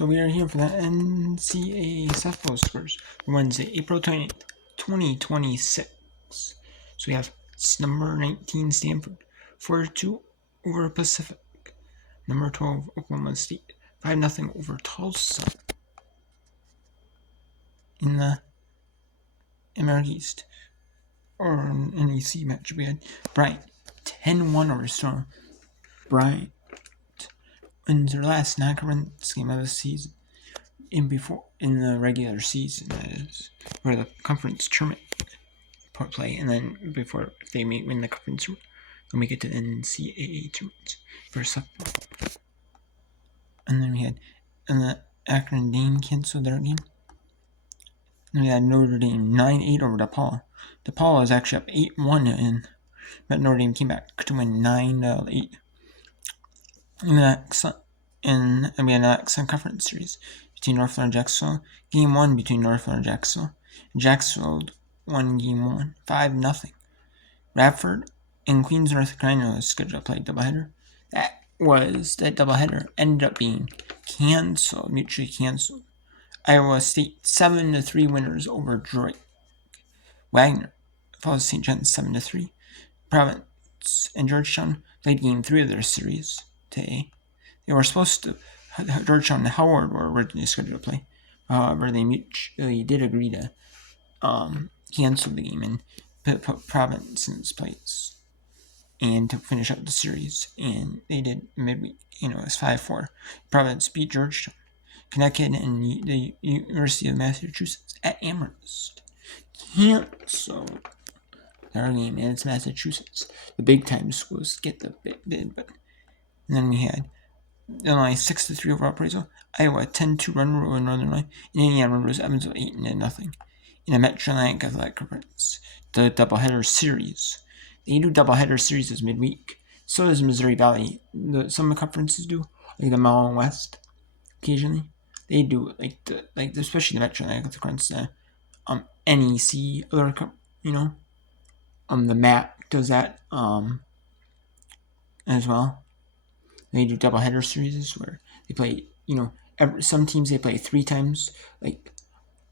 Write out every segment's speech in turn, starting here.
So we are here for the NCAA softball scores for Wednesday, April 20th, 2026. So we have number 19 Stanford, 4-2 over Pacific. Number 12 Oklahoma State, 5-0 over Tulsa. In the America East, or NEC match, we had Bryant, 10-1 over Storm. Bryant wins their last non-conference game of the season. In the regular season, that is, where the conference tournament play, and then before if they may win the conference, then we get to the NCAA tournament for softball. And then we had the Akron Dane canceled their game. And we had Notre Dame 9-8 over DePaul. DePaul was actually up 8-1, but Notre Dame came back to win 9-8. And we had an excellent conference series between Northfield and Jacksonville. Game 1 between Northfield and Jacksonville. Jacksonville won Game 1, 5-0. Radford and Queens, North Carolina was scheduled to play a doubleheader. That doubleheader ended up being mutually canceled. Iowa State 7-3 winners over Drake. Wagner follows St. John's 7-3. Providence and Georgetown played Game 3 of their series today. They were supposed to. Georgetown and Howard were originally scheduled to play. However, they mutually did agree to cancel the game and put Providence in its place and to finish up the series. And they did midweek. It was 5-4. Providence beat Georgetown. Connecticut and the University of Massachusetts at Amherst canceled their game, and it's Massachusetts. The big time schools get the bid, but and then we had Illinois 6-3 over Valparaiso, Iowa 10-2 run rule in Northern Illinois, and Indiana run rules Evansville 8-0. In a Metro Atlantic Athletic Conference, the doubleheader series. They do doubleheader series as midweek. So does Missouri Valley. Some conferences do, like the Mountain West. Occasionally, they do especially the Metro Atlantic Conference. NEC, the MAP does that as well. They do doubleheader series where they play, some teams they play 3 times, like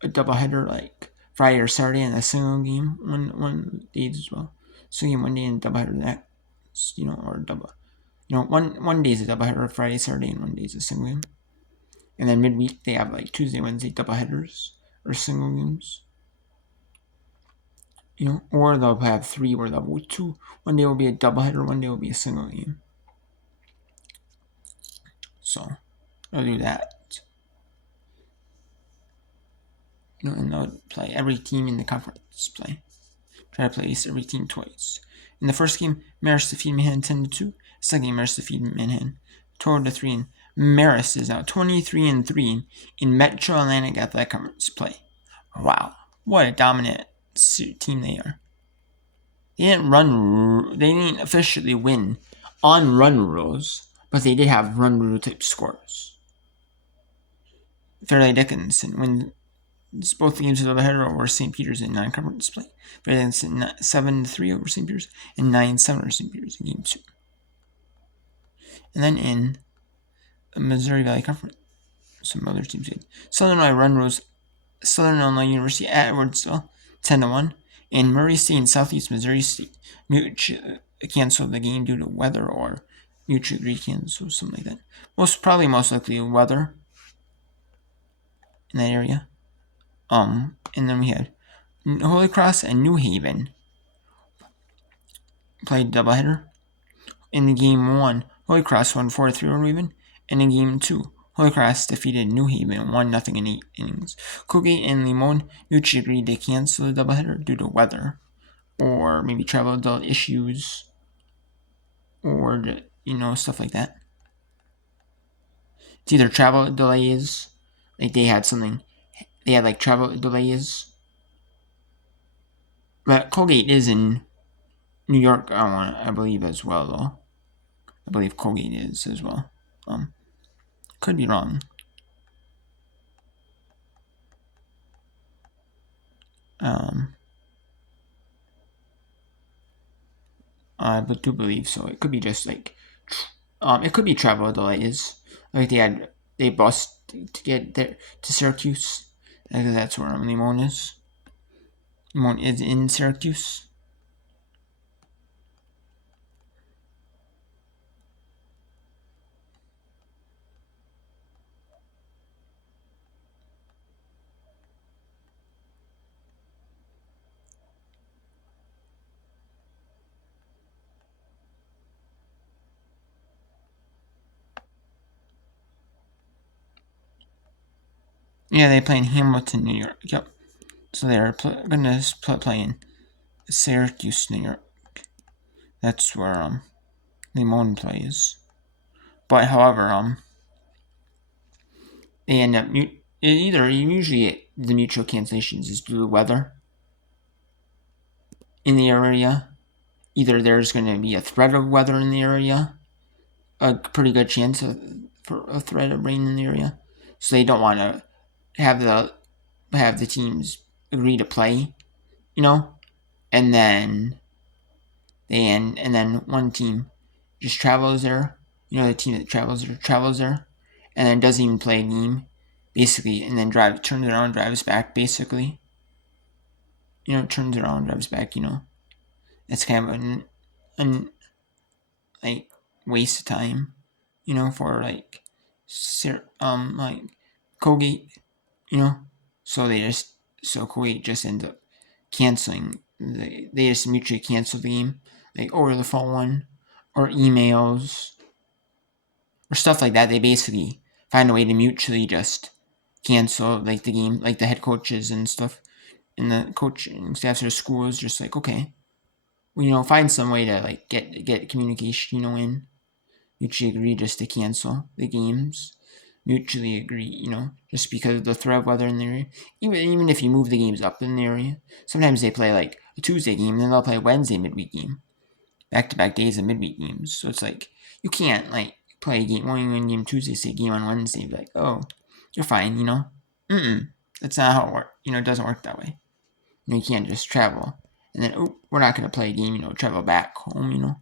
a doubleheader, like Friday or Saturday, and a single game one day as well. So game one day and doubleheader the next, or double. One day is a doubleheader, Friday, Saturday, and one day is a single game. And then midweek they have like Tuesday, Wednesday doubleheaders or single games. Or they'll have 3 where they'll go 2. One day will be a doubleheader, one day will be a single game. So they'll do that. And they'll play every team in the conference Try to place every team twice. In the first game, Marist defeated Manhattan 10-2. Second game, Marist defeated Manhattan 12-3. And Marist is now 23-3 in Metro Atlantic Athletic Conference play. Wow, what a dominant team they are. They didn't officially win on run rules, but they did have run rule type scores. Fairleigh Dickinson wins both games of the doubleheader over St. Peter's in non-conference play. Fairleigh Dickinson 7-3 over St. Peter's and 9-7 over St. Peter's in Game 2. And then in the Missouri Valley Conference, some other teams did. Southern Illinois University at Edwardsville 10-1, and Murray State and Southeast Missouri State canceled the game due to weather or mutually agreed cancel, something like that. Most likely weather in that area. And then we had Holy Cross and New Haven played doubleheader. In the game 1, Holy Cross won 4-3 over New Haven, and in game 2, Holy Cross defeated New Haven 1-0 in 8 innings. Colgate and Limon mutually agreed to cancel the doubleheader due to weather, or maybe travel issues, or stuff like that. It's either travel delays, like they had travel delays. But Colgate is in New York, I believe, as well, though. I believe Colgate is as well. Could be wrong. I do believe so. It could be just it could be travel delays. Like they to get there to Syracuse. I think that's where Limon is. Limon is in Syracuse. Yeah, they play in Hamilton, New York. Yep. So they're gonna play in Syracuse, New York. That's where Limon plays. But however, they end up either usually the mutual cancellations is due to weather in the area. Either there's going to be a threat of weather in the area, a pretty good chance for a threat of rain in the area, so they don't want to have the teams agree to play, and then and then one team just travels there, the team that travels there, and then doesn't even play a game, basically, and then turns around, drives back, basically, turns around, drives back, it's kind of an like waste of time, for like Colgate, you know. So Colgate just ends up canceling. They just mutually cancel the game, like over the phone or emails or stuff like that. They basically find a way to mutually just cancel like the game, like the head coaches and stuff, and the coaching staffs of schools just like, okay, well, find some way to like get communication, in. Mutually agree just to cancel the games. Mutually agree, just because of the threat of weather in the area. Even if you move the games up in the area, sometimes they play like a Tuesday game, and then they'll play a Wednesday midweek game, back-to-back days of midweek games. So it's like you can't like play a game one game Tuesday, say game on Wednesday, and be like, oh, you're fine, That's not how it works. It doesn't work that way. You can't just travel and then we're not gonna play a game, travel back home,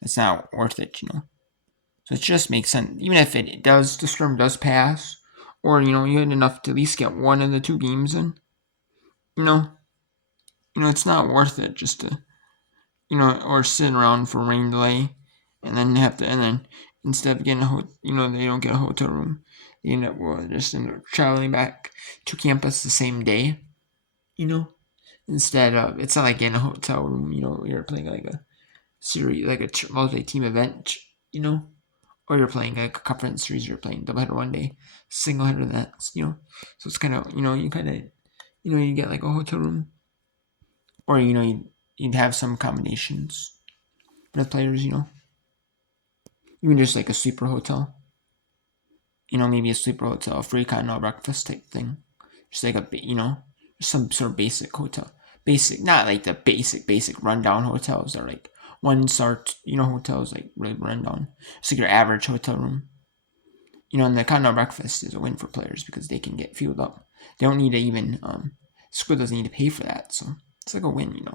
That's not worth it, So it just makes sense. Even if the storm does pass, or you had enough to at least get one of the two games in, you know, it's not worth it just to, or sit around for rain delay, and then instead of getting they don't get a hotel room, they end up traveling back to campus the same day, instead of it's not like getting a hotel room, you're playing like a series, like a multi-team event, or you're playing like a conference series, you're playing doubleheader one day, single header the next, So it's kind of, you get like a hotel room, or you'd have some accommodations for the players, even just like a sleeper hotel, maybe a sleeper hotel, free continental breakfast type thing, just like some sort of basic hotel, not like the basic rundown hotels, or like 1-star, hotels like really rundown. It's like your average hotel room. And the continental breakfast is a win for players because they can get fueled up. They don't need to even, school doesn't need to pay for that, so it's like a win,